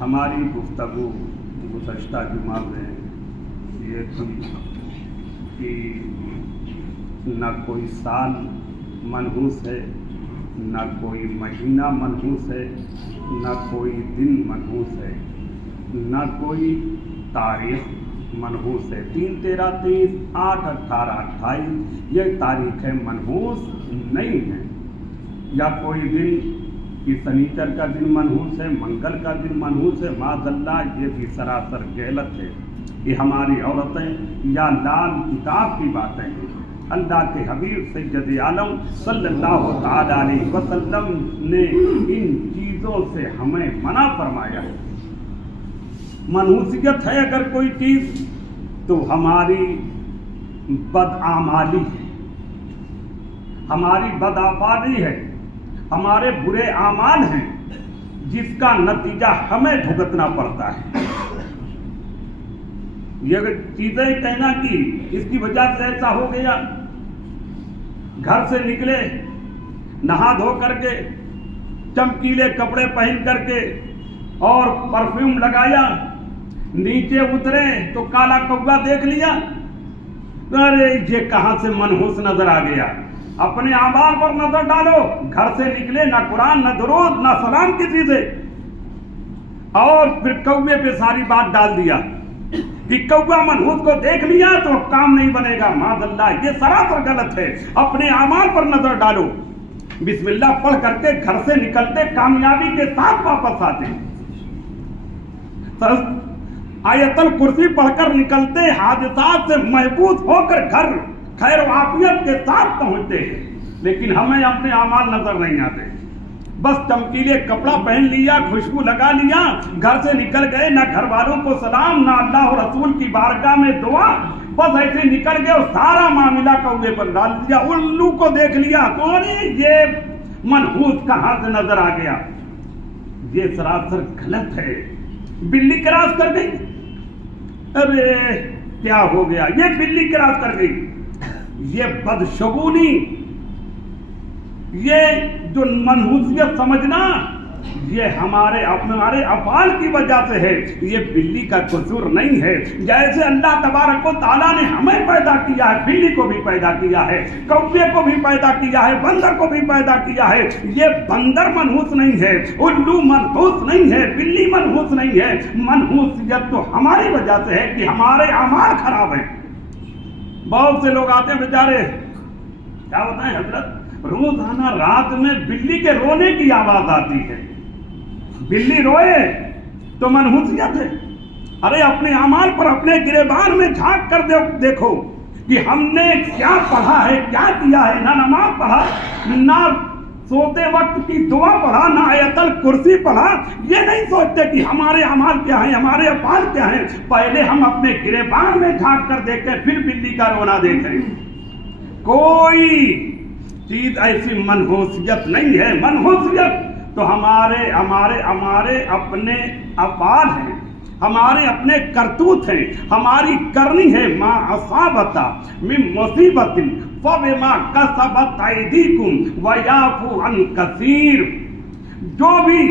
ہماری گفتگو گزشتہ جمعہ میں یہ تھی کہ نہ کوئی سال منحوس ہے، نہ کوئی مہینہ منحوس ہے، نہ کوئی دن منحوس ہے، نہ کوئی تاریخ منحوس ہے۔ 3 13 30 8 18 28 یہ تاریخیں منحوس نہیں ہیں۔ یا کوئی دن کہ سنیچر کا دن منحوس ہے، منگل کا دن منحوس ہے، معاذ اللہ یہ بھی سراسر غلط ہے۔ یہ ہماری عورتیں یا لال کتاب کی باتیں ہیں۔ اللہ کے حبیب سید عالم صلی اللہ تعالی علیہ وسلم نے ان چیزوں سے ہمیں منع فرمایا ہے۔ منحوسیت ہے اگر کوئی چیز تو ہماری بدعمالی ہے، ہماری بدعمالی ہے، ہمارے برے اعمال ہیں جس کا نتیجہ ہمیں بھگتنا پڑتا ہے۔ یہ چیزیں کہنا کہ اس کی وجہ سے ایسا ہو گیا، گھر سے نکلے نہا دھو کر کے چمکیلے کپڑے پہن کر کے اور پرفیوم لگایا، نیچے اترے تو کالا کوا دیکھ لیا، ارے یہ کہاں سے منحوس نظر آ گیا۔ اپنے اعمال پر نظر ڈالو، گھر سے نکلے نہ قرآن نہ درود نہ سلام کی چیزیں، اور پھر کوے پہ ساری بات ڈال دیا کہ کوا منحوس کو دیکھ لیا تو کام نہیں بنے گا۔ معاذ اللہ یہ سراسر غلط ہے۔ اپنے اعمال پر نظر ڈالو، بسم اللہ پڑھ کر کے گھر سے نکلتے کامیابی کے ساتھ واپس آتے، آیت الکرسی پڑھ کر نکلتے حادثات سے محفوظ ہو کر گھر خیر و عافیت کے ساتھ پہنچتے ہیں، لیکن ہمیں اپنے اعمال نظر نہیں آتے۔ بس چمکیلے کپڑا پہن لیا، خوشبو لگا لیا، گھر سے نکل گئے، نہ گھر والوں کو سلام نہ اللہ اور رسول کی بارگاہ میں دعا، بس ایسے نکل گئے اور سارا معاملہ کوے پر ڈال دیا۔ الو کو دیکھ لیا تو ارے یہ منحوس کہاں سے نظر آ گیا۔ یہ سراسر غلط ہے۔ بلی کراس کر گئی، ارے کیا ہو گیا، یہ بلی کراس کر گئی۔ یہ بدشگونی، یہ جو منحوسیت سمجھنا، یہ ہمارے افعال کی وجہ سے ہے، یہ بلی کا قصور نہیں ہے۔ جیسے اللہ تبارک و تعالیٰ نے ہمیں پیدا کیا ہے، بلی کو بھی پیدا کیا ہے، کوے کو بھی پیدا کیا ہے، بندر کو بھی پیدا کیا ہے۔ یہ بندر منحوس نہیں ہے، الو منحوس نہیں ہے، بلی منحوس نہیں ہے۔ منحوسیت تو ہماری وجہ سے ہے کہ ہمارے اعمال خراب ہیں۔ بہت سے لوگ آتے ہیں بیچارے، کیا بتائیں حضرت، روزانہ رات میں بلی کے رونے کی آواز آتی ہے۔ بلی روئے تو منحوسیت ہے۔ ارے اپنے اعمال پر اپنے گریبان میں جھانک کر دیکھو کہ ہم نے کیا پڑھا ہے، کیا کیا ہے۔ نہ نماز پڑھا، نہ سوتے وقت کی دعا پڑھا، نہ آیت الکرسی پڑھا۔ یہ نہیں سوچتے کہ ہمارے اعمال کیا ہیں، ہمارے افعال کیا ہیں۔ پہلے ہم اپنے گریبان میں جھانک کر دیکھیں، پھر بلی کا رونا دیکھیں۔ کوئی چیز ایسی منحوسیت نہیں ہے۔ منحوسیت تو ہمارے اپنے افعال ہیں، ہمارے اپنے کرتوت ہیں، ہماری کرنی ہے۔ ما اصابت من مصیبت فبما کسبت ایدیکم ویعفو عن کثیر۔ جو بھی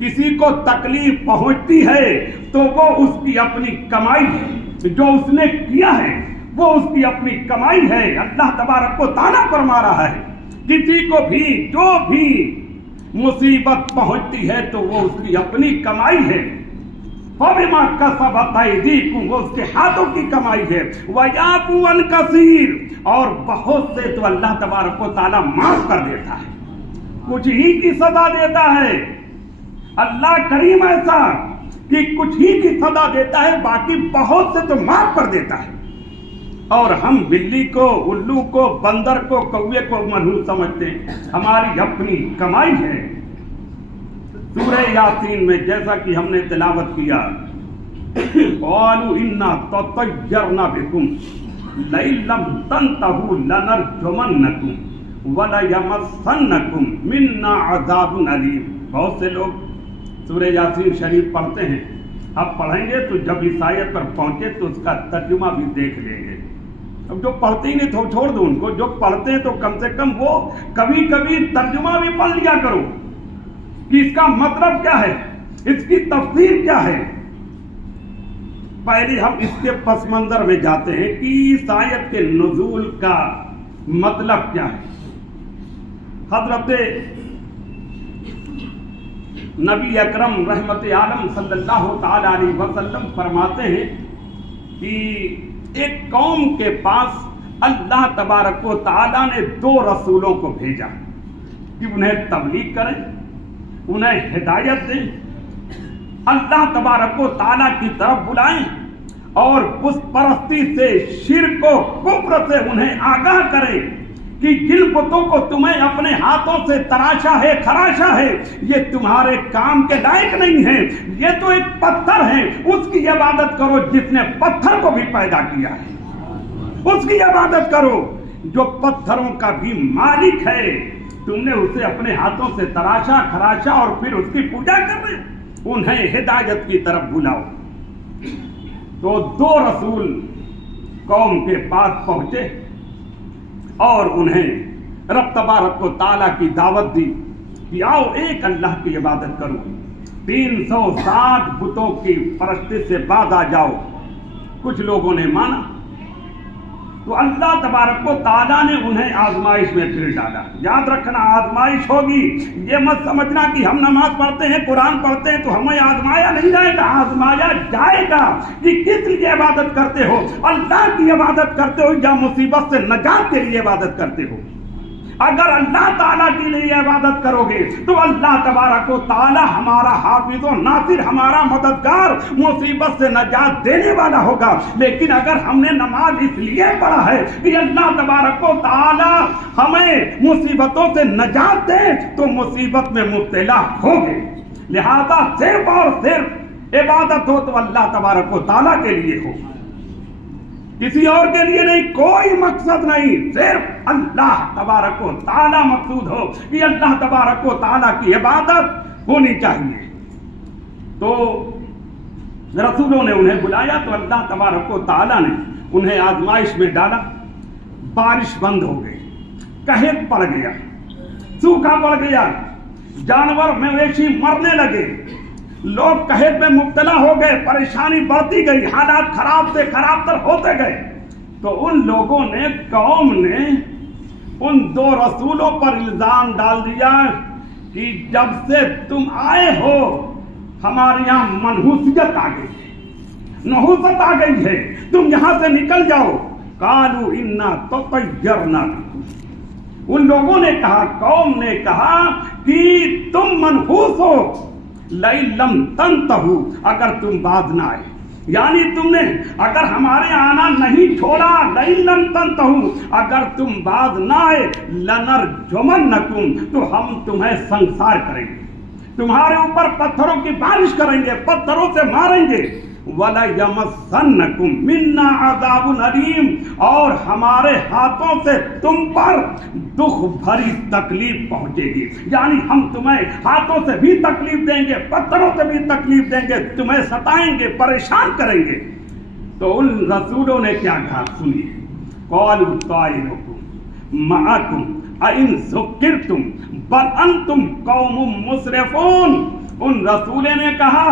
کسی کو تکلیف پہنچتی ہے تو وہ اس کی اپنی کمائی ہے، جو اس نے کیا ہے وہ اس کی اپنی کمائی ہے۔ اللہ تبارک و تعالیٰ فرما رہا ہے کسی کو بھی جو بھی مصیبت پہنچتی ہے تو وہ اس کی اپنی کمائی ہے۔ فَبِمَا كَسَبَتْ أَيْدِيكُمْ، وہ اس کے ہاتھوں کی کمائی ہے۔ وَيَعْفُو عَنْ كَثِيرٍ، اور بہت سے تو اللہ تبارک و تعالیٰ معاف کر دیتا ہے، کچھ ہی کی سزا دیتا ہے۔ اللہ کریم ایسا کہ کچھ ہی کی سزا دیتا ہے، باقی بہت سے تو معاف کر دیتا ہے۔ اور ہم بلی کو، الو کو، بندر کو، کوے کو منحوس سمجھتے ہیں۔ ہماری اپنی کمائی ہے۔ سورہ یاسین میں جیسا کہ ہم نے تلاوت کیا، قالوا انا تطیرنا بکم لئن لم تنتہوا لنرجمنکم ولیمسنکم منا عذاب علیم۔ بہت سے لوگ سورہ یاسین شریف پڑھتے ہیں، اب پڑھیں گے تو جب اس آیت پر پہنچے تو اس کا ترجمہ بھی دیکھ لیں گے۔ اب جو پڑھتے ہی نہیں تو چھوڑ دو ان کو، جو پڑھتے ہیں تو کم سے کم وہ کبھی کبھی ترجمہ بھی پڑھ لیا کرو کہ اس کا مطلب کیا ہے۔ اس کی تفسیر کیا ہے؟ پہلے ہم اس کے پس منظر میں جاتے ہیں کہ اس آیت کے نزول کا مطلب کیا ہے۔ حضرت نبی اکرم رحمت عالم صلی اللہ تعالی علیہ وسلم فرماتے ہیں کہ ایک قوم کے پاس اللہ تبارک و تعالی نے 2 رسولوں کو بھیجا کہ انہیں تبلیغ کریں، انہیں ہدایت دیں، اللہ تبارک و تعالی کی طرف بلائیں اور بت پرستی سے، شرک و کفر سے انہیں آگاہ کریں کہ جن بتوں کو تمہیں اپنے ہاتھوں سے تراشا ہے، خراشا ہے، یہ تمہارے کام کے لائق نہیں ہے، یہ تو ایک پتھر ہے، اس کی عبادت کرو جس نے پتھر کو بھی پیدا کیا ہے، اس کی عبادت کرو جو پتھروں کا بھی مالک ہے، تم نے اسے اپنے ہاتھوں سے تراشا، خراشا اور پھر اس کی پوجا کر رہے، انہیں ہدایت کی طرف بلاؤ۔ تو 2 رسول قوم کے پاس پہنچے اور انہیں رب تبارک و تعالیٰ کی دعوت دی کہ آؤ ایک اللہ کی عبادت کرو، 360 بتوں کی پرستی سے باز آ جاؤ۔ کچھ لوگوں نے مانا تو اللہ تبارک و تعالیٰ نے انہیں آزمائش میں پھر ڈالا۔ یاد رکھنا آزمائش ہوگی، یہ مت سمجھنا کہ ہم نماز پڑھتے ہیں، قرآن پڑھتے ہیں تو ہمیں آزمایا نہیں جائے گا، آزمایا جائے گا کہ کس لیے عبادت کرتے ہو، اللہ کی عبادت کرتے ہو یا مصیبت سے نجات کے لیے عبادت کرتے ہو۔ اگر اللہ تعالیٰ کے لیے عبادت کرو گے تو اللہ تبارک و تعالیٰ ہمارا حافظ و ناصر، ہمارا مددگار، مصیبت سے نجات دینے والا ہوگا۔ لیکن اگر ہم نے نماز اس لیے پڑھا ہے کہ اللہ تبارک و تعالیٰ ہمیں مصیبتوں سے نجات دے تو مصیبت میں مبتلا ہوگے، لہذا صرف اور صرف عبادت ہو تو اللہ تبارک و تعالیٰ کے لیے ہو، کسی اور کے لیے نہیں، کوئی مقصد نہیں، صرف اللہ تبارک و تعالیٰ مقصود ہو کہ اللہ تبارک و تعالیٰ کی عبادت ہونی چاہیے۔ تو رسولوں نے انہیں بلایا تو اللہ تبارک و تعالیٰ نے انہیں آزمائش میں ڈالا، بارش بند ہو گئی، قحط پڑ گیا، سوکھا پڑ گیا، جانور مویشی مرنے لگے، لوگ قحط میں مبتلا ہو گئے، پریشانی بڑھتی گئی، حالات خراب سے خراب تر ہوتے گئے۔ تو ان لوگوں نے، قوم نے ان 2 رسولوں پر الزام ڈال دیا کہ جب سے تم آئے ہو ہمارے یہاں منحوسیت آ گئی ہے، نحوست آ گئی ہے، تم یہاں سے نکل جاؤ۔ قالوا انا تطیرنا بکم، ان لوگوں نے کہا، قوم نے کہا کہ تم منحوس ہو، لئن لم تنتہوا، اگر تم باز نہ آئے، یعنی تم نے اگر ہمارے آنا نہیں چھوڑا، لئن لم تنتہوا، اگر تم باز نہ آئے، لنرجمنکم، تو ہم تمہیں سنسار کریں گے، تمہارے اوپر پتھروں کی بارش کریں گے، پتھروں سے ماریں گے، وَلَيَمَسَّنَّكُم مِنَّا عَذَابٌ أَلِيمٌ، اور ہمارے ہاتھوں سے تم پر دکھ بھری تکلیف پہنچے گی، یعنی ہم تمہیں ہاتھوں سے بھی تکلیف دیں گے، پتھروں سے بھی تکلیف دیں گے، تمہیں ستائیں گے، پریشان کریں گے۔ تو ان رسولوں نے کیا کہا سنیے، قَالُوا طَائِرُكُم مَعَكُمْ أَإِن ذُكِّرْتُم بَلْ أَنتُمْ قَوْمٌ مُسْرِفُونَ، ان رسولوں نے کہا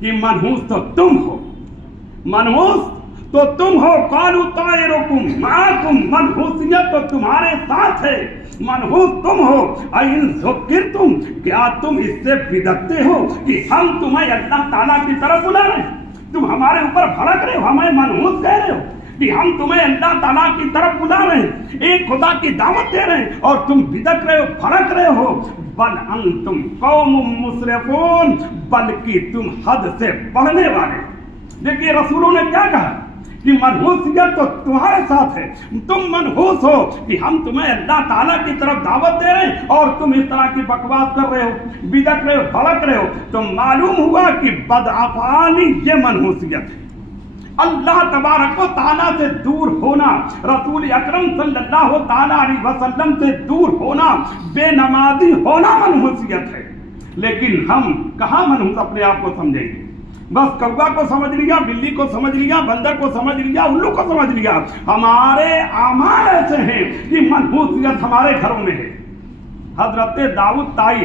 کہ منحوس تو تم ہو، منحوس تو تم ہو، قالوا طائرکم معکم، منحوسیت تو تمہارے ساتھ ہے، منحوس تم ہو، این ذکرتم، کیا تم اس سے بدکتے ہو کہ ہم تمہیں اللہ تعالیٰ کی طرف بلا رہے ہیں، تم ہمارے اوپر بھڑک رہے ہو، ہمیں منحوس کہہ رہے ہو کہ ہم تمہیں اللہ تعالیٰ کی طرف بلا رہے ہیں، ایک خدا کی دعوت دے رہے ہیں اور تم بدک رہے ہو، بھڑک رہے ہو، بل انتم قوم مسرفون، بلکہ تم حد سے بڑھنے والے۔ دیکھیے رسولوں نے کیا کہا کہ منحوسیت تو تمہارے ساتھ ہے، تم منحوس ہو کہ ہم تمہیں اللہ تعالیٰ کی طرف دعوت دے رہے ہیں اور تم اس طرح کی بکواس کر رہے ہو، بدک رہے ہو، بھڑک رہے ہو، تو معلوم ہوا کہ بدعفانی یہ منحوسیت ہے۔ اللہ تبارک و تعالیٰ سے دور ہونا، رسول اکرم صلی اللہ تعالیٰ علیہ وسلم سے دور ہونا، بے نمازی ہونا منحوسیت ہے۔ لیکن ہم کہاں منحوس اپنے آپ کو سمجھیں گے؟ بس کوا کو سمجھ لیا، بلی کو سمجھ لیا، بندر کو سمجھ لیا، الو کو سمجھ لیا۔ ہمارے اعمال ایسے ہیں کہ منحوسیت ہمارے گھروں میں ہے۔ حضرت داؤد طائی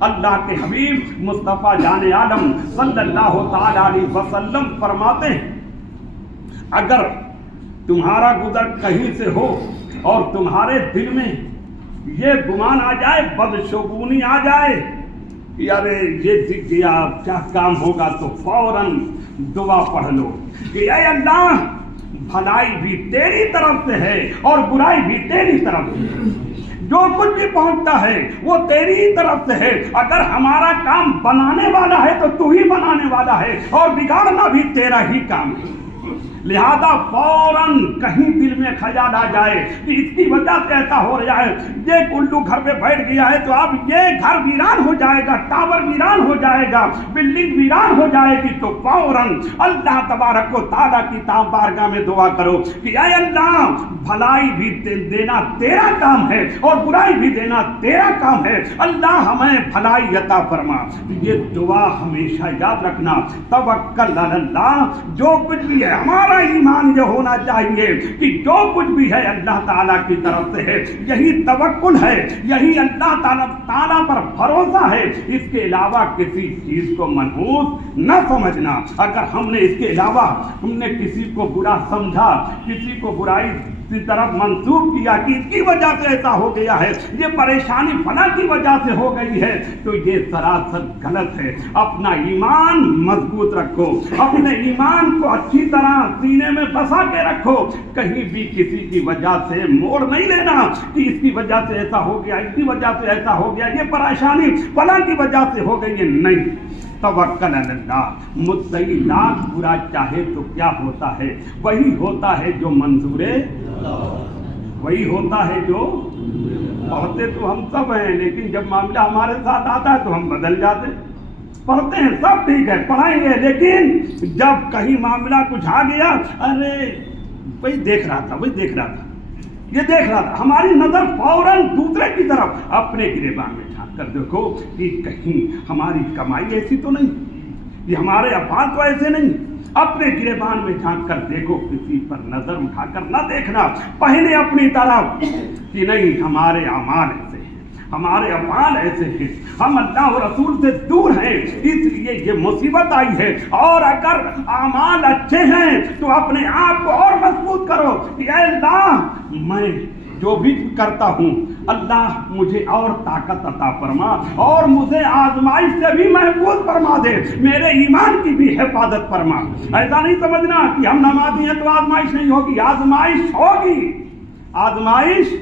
اللہ کے حبیب مصطفیٰ جان عالم صلی اللہ تعالی علیہ وسلم فرماتے ہیں اگر تمہارا گزر کہیں سے ہو اور تمہارے دل میں یہ گمان آ جائے، بدشگونی آ جائے کہ ارے یہ دکھ گیا کیا کام ہوگا، تو فوراً دعا پڑھ لو کہ اے اللہ بھلائی بھی تیری طرف سے ہے اور برائی بھی تیری طرف سے ہے، جو کچھ بھی پہنچتا ہے وہ تیری طرف سے ہے، اگر ہمارا کام بنانے والا ہے تو تو ہی بنانے والا ہے اور بگاڑنا بھی تیرا ہی کام ہے، لہذا فوراً کہیں دل میں خیال آ جائے کہ اس کی وجہ سے ایسا ہو رہا ہے، یہ الو گھر پہ بیٹھ گیا ہے تو اب یہ گھر ویران ہو جائے گا، ٹاور ویران ہو جائے گا، بلڈنگ ویران ہو جائے گی، تو فوراً اللہ تبارک و تعالیٰ کی بارگاہ میں دعا کرو کہ اے اللہ بھلائی بھی دینا تیرا کام ہے اور برائی بھی دینا تیرا کام ہے، اللہ ہمیں بھلائی عطا فرما۔ یہ دعا ہمیشہ یاد رکھنا، توکل علی اللہ، جو کچھ بھی ہے ہمارا ایمان یہ ہونا چاہیے کہ جو کچھ بھی ہے اللہ تعالیٰ کی طرف سے ہے، یہی توکل ہے، یہی اللہ تعالیٰ پر بھروسہ ہے، اس کے علاوہ کسی چیز کو منحوس نہ سمجھنا۔ اگر ہم نے اس کے علاوہ ہم نے کسی کو برا سمجھا، کسی کو برائی کی طرف منسوب کیا کہ اس کی وجہ سے ایسا ہو گیا ہے، یہ پریشانی فلاں کی وجہ سے ہو گئی ہے، تو یہ سراسر غلط ہے۔ اپنا ایمان مضبوط رکھو، اپنے ایمان کو اچھی طرح سینے میں بسا کے رکھو، کہیں بھی کسی کی وجہ سے موڑ نہیں لینا کہ اس کی وجہ سے ایسا ہو گیا، اس کی وجہ سے ایسا ہو گیا، یہ پریشانی فلاں کی وجہ سے ہو گئی ہے، نہیں۔ توکل علی اللہ، مدعی لاکھ برا چاہے تو کیا ہوتا ہے، وہی ہوتا ہے جو منظور ہے، وہی ہوتا ہے جو پڑھتے تو ہم سب ہیں، لیکن جب معاملہ ہمارے ساتھ آتا ہے تو ہم بدل جاتے، پڑھتے ہیں سب ٹھیک ہے پڑھائیں گے، لیکن جب کہیں معاملہ کچھ آ گیا، ارے وہی دیکھ رہا تھا، وہی دیکھ رہا تھا، یہ دیکھ رہا تھا، ہماری نظر فوراً دوسرے کی طرف، اپنے گریبان میں جھانک کر دیکھو کہ کہیں ہماری کمائی ایسی تو نہیں، یہ ہمارے افعال تو ایسے نہیں، اپنے گریبان میں جھانک کر دیکھو، کسی پر نظر اٹھا کر نہ دیکھنا پہلے اپنی طرف کہ نہیں ہمارے اعمال ایسے ہیں، ہمارے افعال ایسے ہیں، ہم اللہ و رسول سے دور ہیں، اس لیے یہ مصیبت آئی ہے، اور اگر اعمال اچھے ہیں تو اپنے آپ کو اور مضبوط کرو کہ اے اللہ میں جو بھی کرتا ہوں اللہ مجھے اور طاقت عطا فرما اور مجھے آزمائش سے بھی محفوظ فرما دے، میرے ایمان کی بھی حفاظت فرما۔ ایسا نہیں سمجھنا کہ ہم نمازی ہیں تو آزمائش نہیں ہوگی، آزمائش ہوگی، آزمائش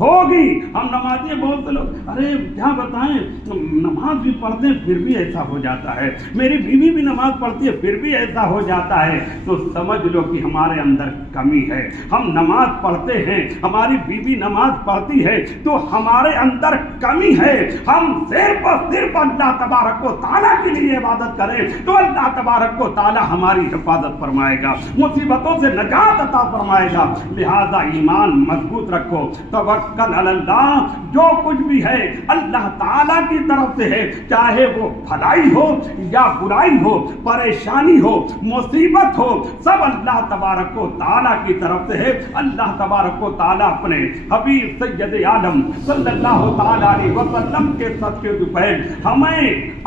ہوگی۔ ہم نمازی ہیں، بہت سے لوگ ارے کیا بتائیں نماز بھی پڑھتے ہیں پھر بھی ایسا ہو جاتا ہے، میری بیوی بھی نماز پڑھتی ہے پھر بھی ایسا ہو جاتا ہے، تو سمجھ لو کہ ہمارے اندر کمی ہے۔ ہم نماز پڑھتے ہیں، ہماری بیوی نماز پڑھتی ہے تو ہمارے اندر کمی ہے، ہم صرف اور صرف اللہ تبارک و تعالیٰ کے لیے عبادت کریں تو اللہ تبارک و تعالیٰ ہماری حفاظت فرمائے گا، مصیبتوں سے نجات عطا فرمائے گا۔ لہذا ایمان مضبوط رکھو، توکل علی اللہ، جو کچھ بھی ہے اللہ تعالیٰ کی طرف سے ہے، چاہے وہ بھلائی ہو یا برائی ہو، پریشانی ہو، مصیبت ہو، سب اللہ تبارک و تعالیٰ کی طرف سے ہے۔ اللہ تبارک و تعالیٰ اپنے حبیب سید عالم صلی اللہ تعالیٰ علیہ وسلم کے صدقے دوپہر ہمیں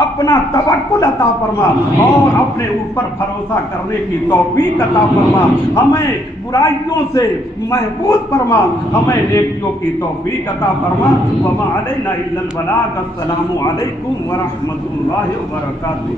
اپنا توکل عطا فرما اور اپنے اوپر بھروسہ کرنے کی توفیق عطا فرما، ہمیں برائیوں سے محفوظ فرما، ہمیں نیکیوں کی توفیق عطا فرما۔ وما علینا الا البلاغ۔ السلام علیکم ورحمۃ اللہ وبرکاتہ۔